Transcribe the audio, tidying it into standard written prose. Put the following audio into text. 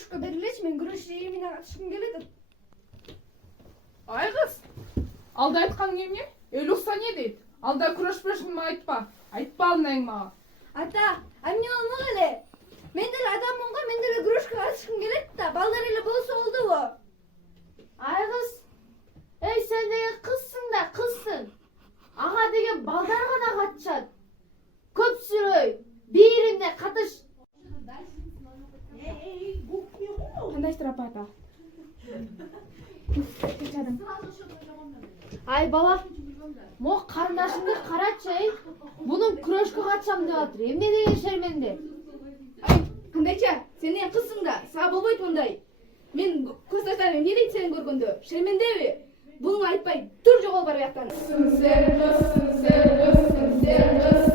күрөшкө берилечи, мен күрөш менен катышкым келет. Ай кыз, алда айтканың эмне? Эл укса не дейт? Алда күрөшпөшүн айтпа. Айтпа алдың мага. Ата, эмне болмок эле? Мен деле адаммын го, мен деле күрөшкө катышкым келет да, балдар эле болсо болдубу? Ай кыз, эй сен деген кызсың да, кызсың. Ага деген балдар гана катышат. Көп сүрөй, бирине катыш. Кандайсыздар апа ата? Ай бала, мо карындашыңды карачы, эй. Бунун күрөшкө катышам деп атыр. Эмне деген шерменде? Ай, кандайча? Сен деген кызсың да, сага болбойт мындай. Мен классташтарым эмне дейт сени көргөндө? Шермендеби? Буну айтпай, тур жогол бар бияктан. Сен кызсың, сен кызсың, сен кызсың.